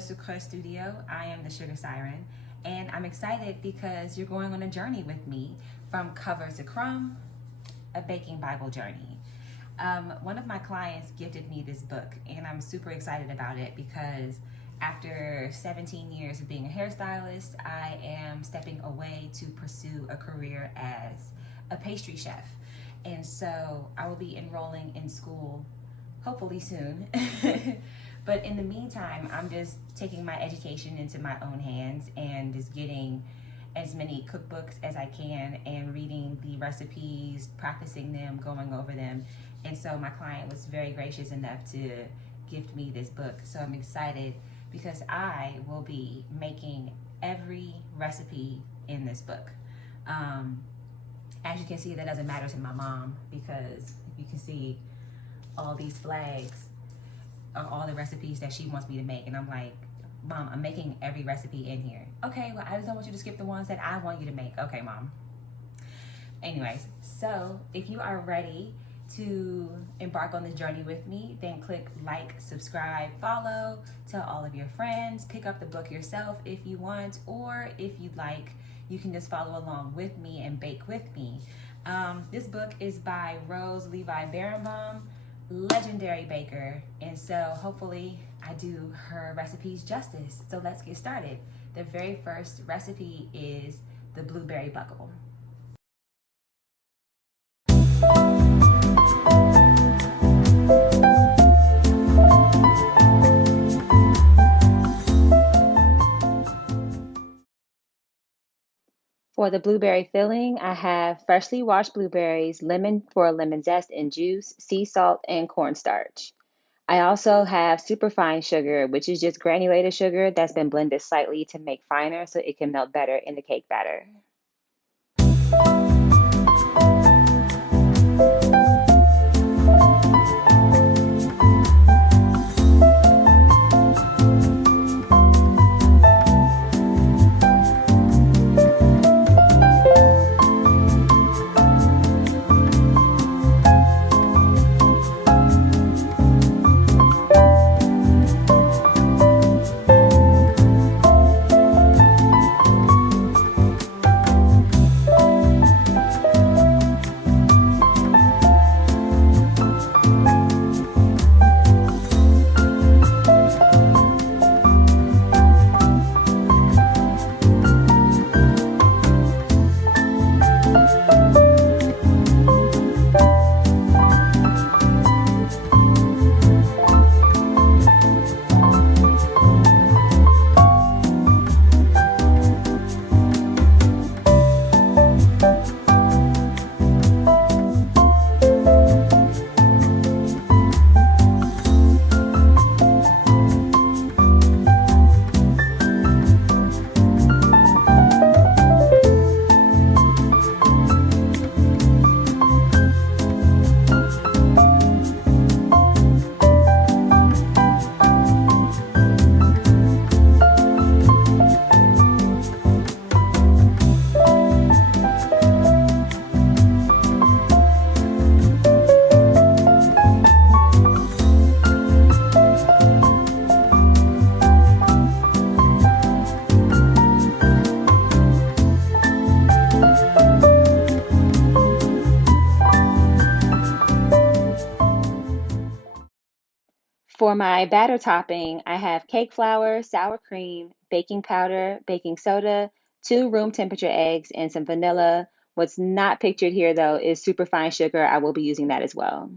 Sucre Studio. I am the Sugar Siren, and I'm excited because you're going on a journey with me from cover to crumb, a baking Bible journey. One of my clients gifted me this book, and I'm super excited about it because after 17 years of being a hairstylist, I am stepping away to pursue a career as a pastry chef. And so I will be enrolling in school hopefully soon. But in the meantime, I'm just taking my education into my own hands and just getting as many cookbooks as I can and reading the recipes, practicing them, going over them. And so my client was very gracious enough to gift me this book. So I'm excited because I will be making every recipe in this book. As you can see, that doesn't matter to my mom because you can see all these flags are all the recipes that she wants me to make. And I'm like, Mom, I'm making every recipe in here. Okay, well, I just don't want you to skip the ones that I want you to make. Okay, Mom. Anyways, so if you are ready to embark on this journey with me, then click like, subscribe, follow, tell all of your friends, pick up the book yourself if you want, or if you'd like, you can just follow along with me and bake with me. This book is by Rose Levy Beranbaum, legendary baker, and so hopefully I do her recipes justice. So let's get started. The very first recipe is the blueberry buckle. For the blueberry filling, I have freshly washed blueberries, lemon for a lemon zest and juice, sea salt, and cornstarch. I also have superfine sugar, which is just granulated sugar that's been blended slightly to make finer so it can melt better in the cake batter. For my batter topping, I have cake flour, sour cream, baking powder, baking soda, 2 room temperature eggs, and some vanilla. What's not pictured here though is superfine sugar. I will be using that as well.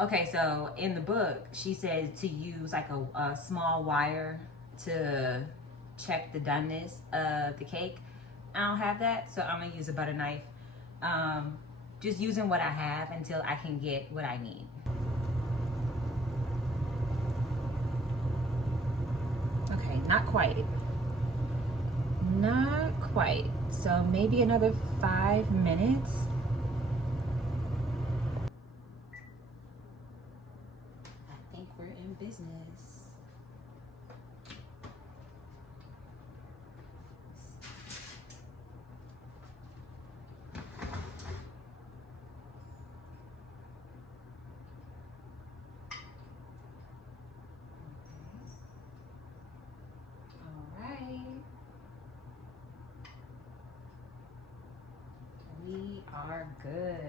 Okay, so in the book, she said to use like a small wire to check the doneness of the cake. I don't have that, so I'm gonna use a butter knife. Um, just using what I have until I can get what I need. Okay, not quite. Not quite. So maybe another 5 minutes. I think we're in business. All right. We are good.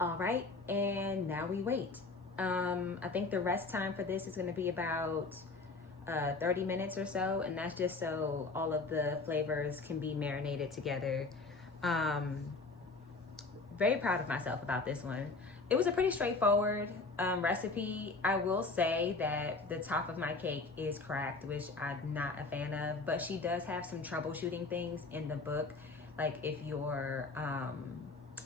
All right, and now we wait. I think the rest time for this is going to be about 30 minutes or so, and that's just so all of the flavors can be marinated together. Um, Very proud of myself about this one. It was a pretty straightforward recipe. I will say that the top of my cake is cracked, which I'm not a fan of, but she does have some troubleshooting things in the book. Like if your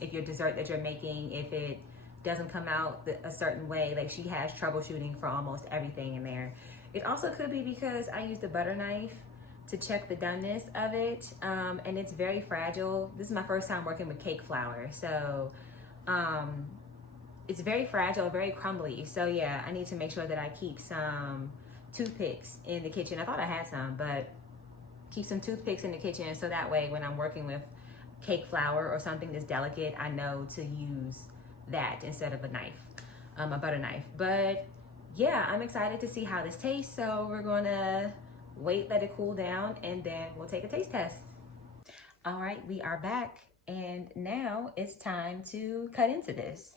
dessert that you're making, if it doesn't come out a certain way, like she has troubleshooting for almost everything in there. It also could be because I used a butter knife to check the doneness of it, and it's very fragile. This is my first time working with cake flour, so it's very fragile, very crumbly. So yeah, I need to make sure that I keep some toothpicks in the kitchen. I thought I had some, but keep some toothpicks in the kitchen so that way when I'm working with cake flour or something that's delicate, I know to use that instead of a knife, a butter knife. But yeah, I'm excited to see how this tastes. So we're gonna wait, let it cool down, and then we'll take a taste test. All right, we are back, and now it's time to cut into this.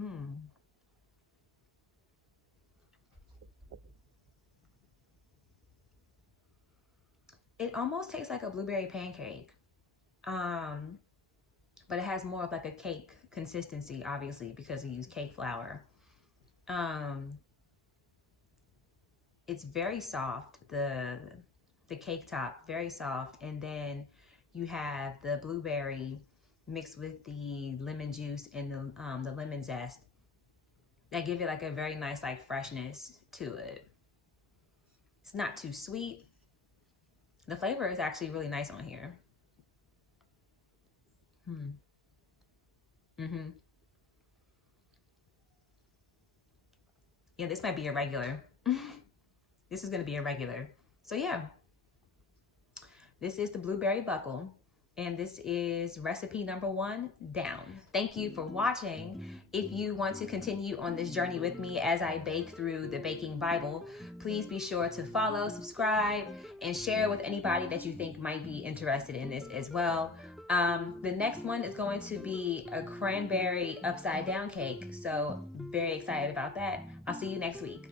Mm. It almost tastes like a blueberry pancake, um, but it has more of like a cake consistency, obviously, because we use cake flour. Um, it's very soft, the cake top, very soft, and then you have the blueberry mixed with the lemon juice and the lemon zest that give it like a very nice like freshness to it. It's not too sweet. The flavor is actually really nice on here. Yeah, this might be a regular. This is going to be a regular. So yeah, this is the blueberry buckle. And this is recipe number 1 down. Thank you for watching. If you want to continue on this journey with me as I bake through the Baking Bible, please be sure to follow, subscribe, and share with anybody that you think might be interested in this as well. The next one is going to be a cranberry upside down cake. So very excited about that. I'll see you next week.